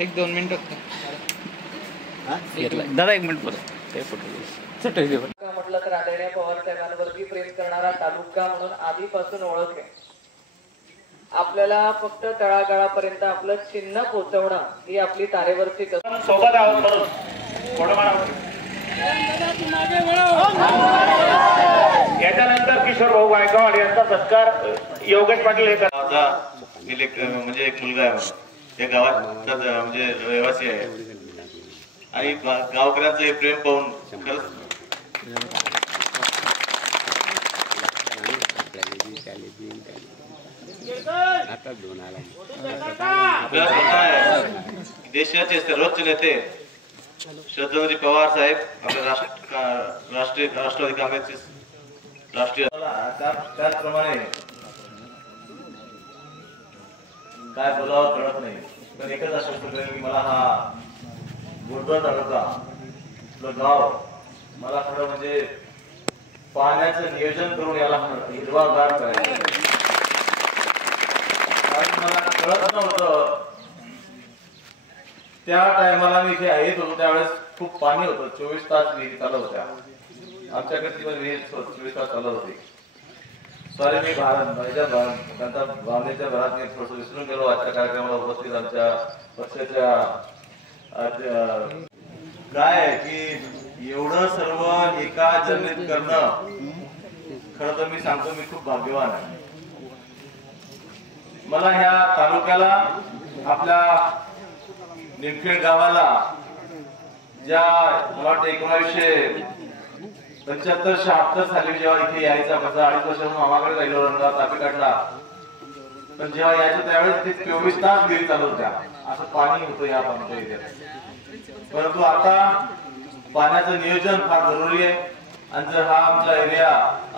एक 2 मिनिट दादा 1 मिनिट बोला ते फोटो म्हटलं तर आदरणीय पवार साहेबांवरती प्रेम करणारा तालुका म्हणून आधीपासून ओळख आहे. आपल्याला फक्त तळागाळापर्यंत आपलं चिन्ह पोहोचवणं ही आपली तारेवरची सोबत आहोत म्हणून याच्यानंतर किशोर भाऊ गायकवाड यांचा सत्कार योगेश पाटील हे म्हणजे एक मुलगा आहे त्या गावात म्हणजे रहिवासी आहे आणि गावकऱ्यांचं हे प्रेम पाहून खरंच देशाचे सर्वोच्च नेते श्रद्धांजली पवार साहेब आपल्या राष्ट्रवादी काँग्रेसचे राष्ट्रीय त्याचप्रमाणे काय बोलावं कळत नाही पण एकच आश्वासन करेल की मला हा गुरदर तालुका आपलं गाव मला खरं म्हणजे पाण्याचं नियोजन करून याला हिरवागार करायचं. मला कळत नव्हतं त्या टायमाला मी इथे येत होतो त्यावेळेस खूप पाणी होतं. 24 तास विहीर चालत होत्या आमच्याकडे विहीर 24 तास चालत होती. सॉरी मी माझ्या भावनेच्या भरात मी थोडं विसरून गेलो. आजच्या कार्यक्रमाला उपस्थित आमच्या पक्षाच्या काय आहे की एवढं सर्व एका जमिनीत करणं खरं तर मी सांगतो मी खूप भाग्यवान आहे. मला ह्या तालुक्याला आपल्या निमखेड गावाला ज्या मला वाटतं 1975-76 साली जेव्हा इथे यायचा कसा 2.5 वर्ष मामाकडे राहिलो रंगात तापी काढला पण जेव्हा यायचं त्यावेळेस ते 24 तास विहिरी चालू होत्या. असं पाणी होतं या आमच्या इथे. परंतु आता पाण्याचं नियोजन फार जरुरी आहे आणि जर हा आमचा एरिया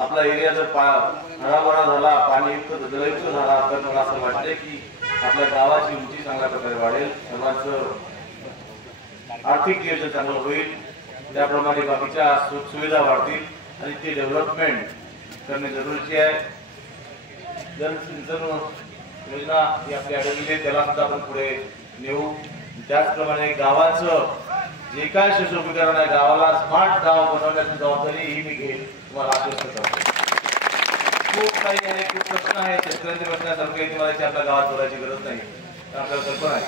आपला एरिया जर हराभरा झाला पाणीयुक्त जलयुक्त झाला तर मला असं वाटतंय की आपल्या गावाची उंची चांगल्या प्रकारे वाढेल. सर्वांचं आर्थिक नियोजन चांगलं होईल. त्याप्रमाणे बाकीच्या सुविधा वाढतील आणि ते डेव्हलपमेंट करणे जरुरीचे आहे. जलसिंचन योजना ही आपली अडवलेली त्याला सुद्धा आपण पुढे नेऊ. त्याचप्रमाणे गावाचं जे काय सुशोभीकरण आहे गावाला स्मार्ट गाव बनवण्याची जबाबदारी ही मी घेईल तुम्हाला आश्वस्त करतो. खूप काही आहे खूप प्रश्न आहे शेतकऱ्यांचे प्रश्न सारखे तुम्हाला आपल्या गावात बोलायची गरज नाही आपल्याला कल्पना आहे.